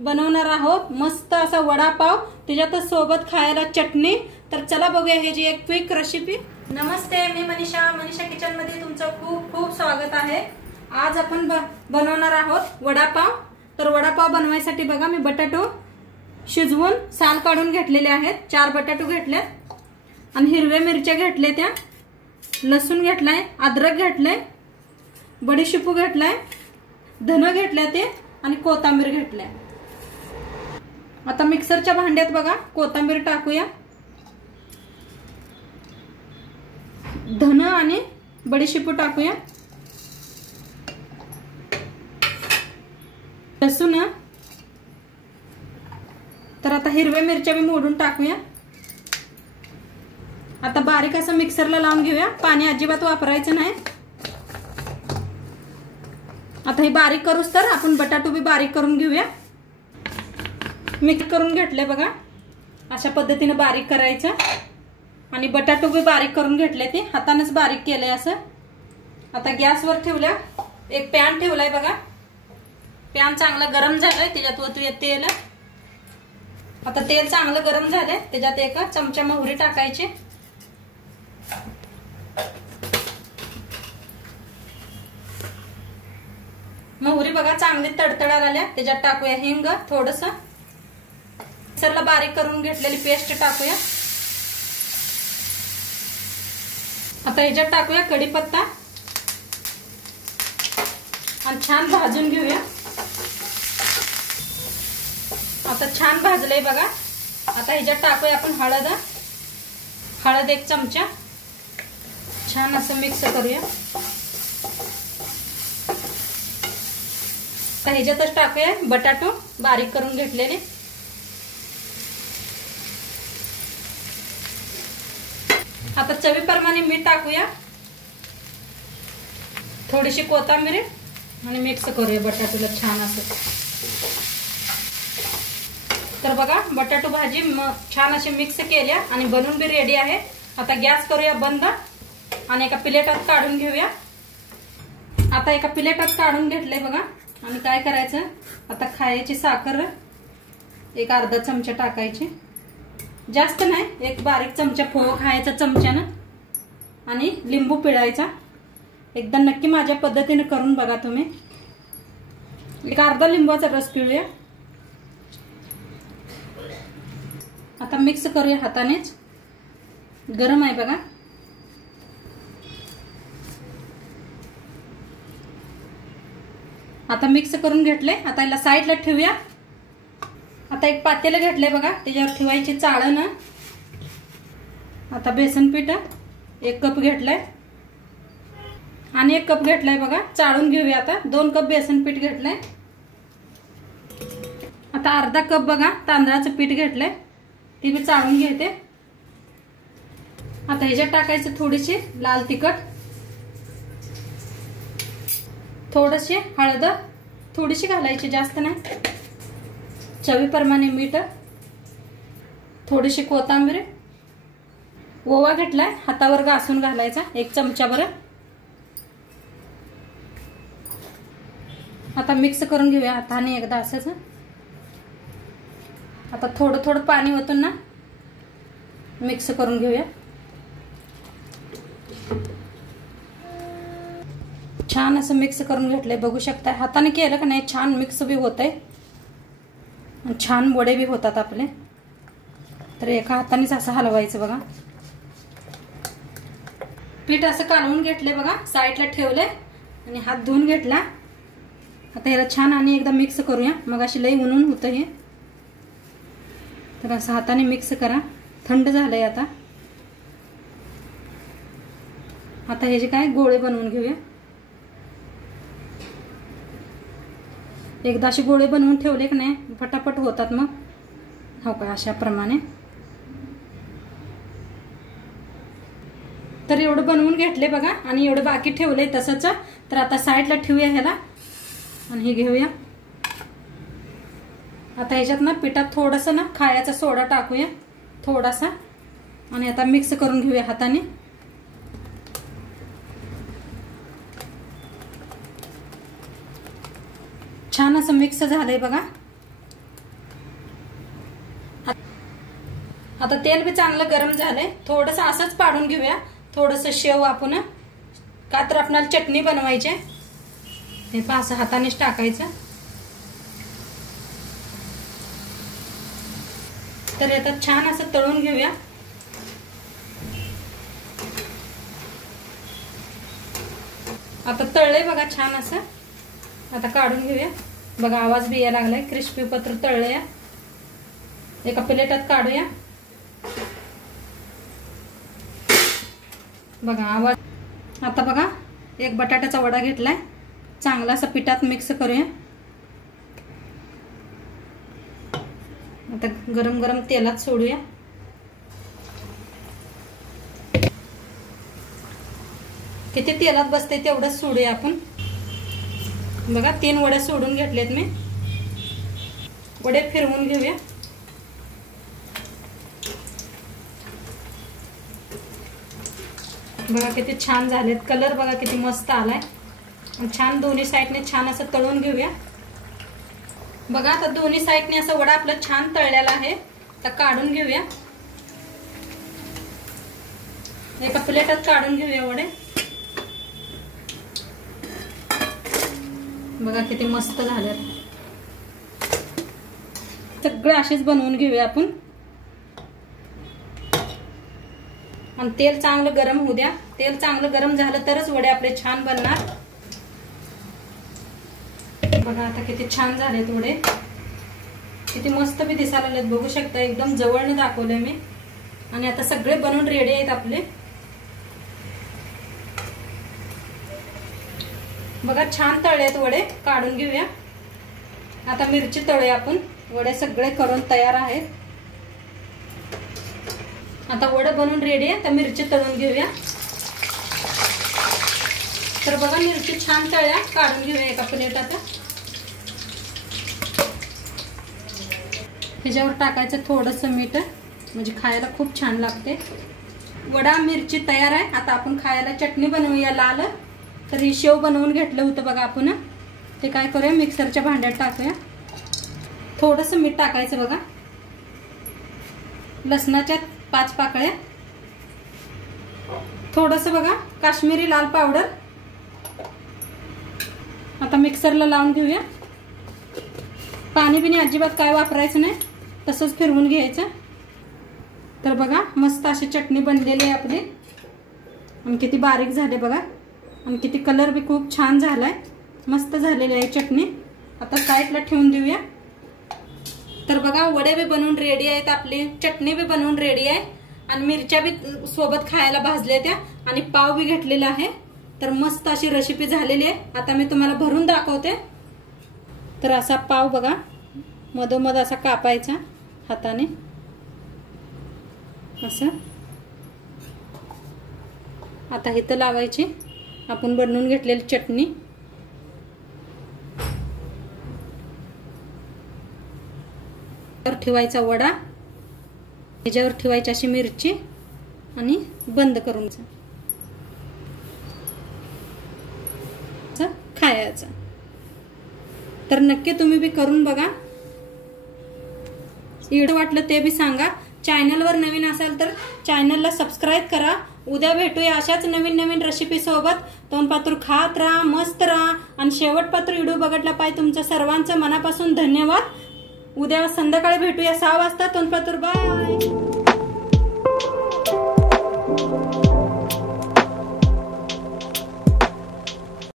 बनवणार आहोत मस्त असा वडापाव, त्याच्यातच सोबत खायला चटणी। तर चला बघूया हे जी एक क्विक रेसिपी। नमस्ते, मी मनीषा किचन मध्ये तुमचं खूप खूप स्वागत आहे। आज आपण बनवणार आहोत वडापाव। तर वडापाव बनवायसाठी बघा मी बटाटो शिजवून साल काढून घेतलेले आहेत। 4 बटाटो घेतले आणि हिरव्या मिरच्या घेतल्या, त्या लसूण घेतलाय, अद्रक घेतलाय, बडीशेपू घेतलाय, धन घेतले ते आणि कोथिंबीर घेतले। आता मिक्सरच्या भांड्यात बघा कोथिंबीर टाकूया, धन आणि बडीशेपू टाकूया, लसूण, तर आता हिरव्या मिरच्या भी मोडून टाकूया। आता बारीक असं मिक्सरला लावून घेऊया, पाणी अजिबात वापरायचं नाही। आता हे बारीक करूस तर आपण बटाटो भी बारीक करून घेऊया। मिक्स करून घेतले बघा, अशा पद्धतीने बारीक करायचं आणि बटाटो भी बारीक करून घेतले, ते हातानेच बारीक केले असं। आता गॅसवर ठेवल्या, एक पॅन ठेवलाय बघा, पॅन चांगला गरम झालाय, त्याच्यात ओतूया तेल। आता तेल चांगलं गरम झालंय, त्याच्यात 1 चमचा मोहरी टाकायची, मोहरी बघा चांगली तडतडायला आल्या, त्याच्यात टाकूया हिंग, थोडस मिक्सरला बारीक करून घेतलेली पेस्ट टाकूया। आता ह्याच्यात टाकूया कढीपत्ता आणि छान भाजून घेऊया। आता छान भाजलंय बघा। आता ह्याच्यात टाकूया आपण हळद 1 चमचा, छान असं मिक्स करूया। आता ह्याच्यातच टाकूया बटाटो बारीक करून घेतलेले, आता चवीप्रमाणे मीठ टाकूया, थोडीशी कोथिंबीर आणि मिक्स करूया बटाटोला छान असं। तर बघा बटाटो भाजी छान अशी मिक्स केल्या आणि बनवून भी रेडी आहे। आता गॅस करूया बंद आणि एका प्लेटात काढून घेऊया। आता एका प्लेटात काढून घेतले बघा आणि काय करायचं, आता खायची साखर 1 अर्धा चमचा टाकायची, जास्त नाही, 1 बारीक चमचा पोहे खायचा चमच्यानं, आणि लिंबू पिळायचा। एकदा नक्की माझ्या पद्धतीने करून बघा तुम्ही। 1 अर्धा लिंबाचा रस पिळूया। आता मिक्स करूया हातानेच, गरम आहे बघा। आता मिक्स करून घेतले, आता याला साईडला ठेवूया। आता एक पातेलं घेतले बघा, त्याच्यावर ठेवायची चाळण। आता बेसन पीठ 1 कप घेतलाय आणि 1 कप घेतलाय बघा, चाळून घेऊया। आता 2 कप बेसन पीठ घेतलंय। आता अर्धा कप बघा तांदळाचं पीठ घेतलंय, ती भी चाळून घेते। आता ह्याच्यात टाकायचं थोडीशी लाल तिखट, थोडीशी हळद, थोडीशी घालायची जास्त नाही, चवीप्रमाणे मीठ, थोडीशी कोथिंबीर, ओवा घेतलाय हातावर घासून घालायचा 1 चमचा भर। आता मिक्स करून घेऊया हाताने एकदा असंच। आता थोडं थोडं पाणी ओतून ना मिक्स करून घेऊया। छान असं मिक्स करून घेतलंय, बघू शकता हाताने केलं का नाही छान मिक्स भी होतंय आणि छान वडे भी होतात आपले। तर एका हातानेच असं हलवायचं बघा। पीठ असं कालवून घेतले बघा, साईडला ठेवले आणि हात धुवून घेतला। आता याला छान आणि एकदा मिक्स करूया, मग अशी लई ऊन होतं हे। तर असं हाताने मिक्स करा, थंड झालंय आता। आता हे जे काय गोळे बनवून घेऊया। एकदा असे गोळे बनवून ठेवले की नाही पटापट होतात मग, हो का, अशा प्रमाणे। तर एवढं बनवून घेतले बघा आणि एवढं बाकी ठेवलंय तसंच। तर आता साईडला ठेवूया ह्याला आणि हे घेऊया। आता ह्याच्यात ना पिठात थोडंसं ना खायचा सोडा टाकूया थोडासा आणि आता मिक्स करून घेऊया हाताने। छान असं मिक्स झालंय बघा। आता तेल बी चांगलं गरम झालंय, थोडंसं असंच पाडून घेऊया. थोडंसं शेव आपण, का तर आपल्याला चटणी बनवायची आहे. हे पहा असं हातानेच टाकायचं. तर आता छान असं तळून घेऊया. आता तळलंय बघा छान असं. आता काढून घेऊया. बघा आवाज बी यायला लागलाय. क्रिस्पी पत्र तळलंय. एका प्लेटात काढूया. बघा आवाज. आता बघा एक बटाट्याचा वडा घेतलाय, चांगला असा पिठात मिक्स करूया. आता गरम गरम तेलात सोडूया. किती तेलात बसते तेवढंच सोडूया आपण. बघा 3 वडे सोडून घेतलेत मी. वडे फिरवून घेऊया. बघा किती छान झालेत. कलर बघा किती मस्त आलाय. छान दोन्ही साईडने छान असं तळून घेऊया. बघा आता दोन्ही साईडने असं वडा आपला छान तळलेला आहे. आता काढून घेऊया. एका प्लेटात काढून घेऊया वडे. बघा किती मस्त झालेत. सगळे असेच बनवून घेऊया आपण. आणि तेल चांगलं गरम होऊ द्या. तेल चांगलं गरम झालं तरच वडे आपले छान बनणार. बघा आता किती छान झालेत वडे. किती मस्त बी दिसायला लागलेत. बघू शकता एकदम जवळने दाखवले मी. आणि आता सगळे बनवून रेडी आहेत आपले. बघा छान तळलेत वडे. काढून घेऊया. आता मिरची तळूया आपण. वडे सगळे करून तयार आहेत. आता वडे बनवून रेडी आहे. तर मिरची तळून घेऊया. तर बघा मिरची छान तळल्या. काढून घेऊया एका प्लेटात. ह्याच्यावर टाकायचं थोडंसं मीठ, म्हणजे खायला खूप छान लागते. वडा मिरची तयार आहे. आता आपण खायला चटणी बनवूया लाल. तर ही शेव बनवून घेतलं होतं बघा आपण. ते काय करूया मिक्सरच्या भांड्यात टाकूया. थोडंसं मीठ टाकायचं बघा. लसणाच्या 5 पाकळ्या. थोडंसं बघा काश्मीरी लाल पावडर. आता मिक्सरला लावून घेऊया. पाणी बिनी अजिबात काय वापरायचं नाही, तसंच फिरवून घ्यायचं. तर बघा मस्त अशी चटणी बनलेली आहे आपली. आणि किती बारीक झाले बघा. आणि किती कलर बी खूप छान झालाय. मस्त झालेली आहे चटणी. आता साईडला ठेवून देऊया. तर बघा वडे बी बनवून रेडी आहेत आपली. चटणी बी बनवून रेडी आहे. आणि मिरच्या बी सोबत खायला भाजल्या त्या. आणि पाव बी घेतलेला आहे. तर मस्त अशी रेसिपी झालेली आहे. आता मी तुम्हाला भरून दाखवते. तर असा पाव बघा मधोमध असा कापायचा हाताने असं. आता इथं लावायची आपण बनवून घेतलेली चटणी. तर ठेवायचा वडा. ह्याच्यावर ठेवायची अशी मिरची आणि बंद करून खायचं. तर नक्की तुम्ही बी करून बघा. व्हिडिओ वाटलं ते बी सांगा. चॅनलवर नवीन असाल तर चॅनलला सबस्क्राईब करा. उद्या भेटूया अशाच नवीन नवीन रेसिपी सोबत. तोंडपात्र खात राहा, मस्त राहा. आणि शेवटपात्र व्हिडिओ बघितला पाहिजे. तुमचं सर्वांचं मनापासून धन्यवाद. उद्या संध्याकाळी भेटूया 6 वाजता. तोंडपात्र बाय.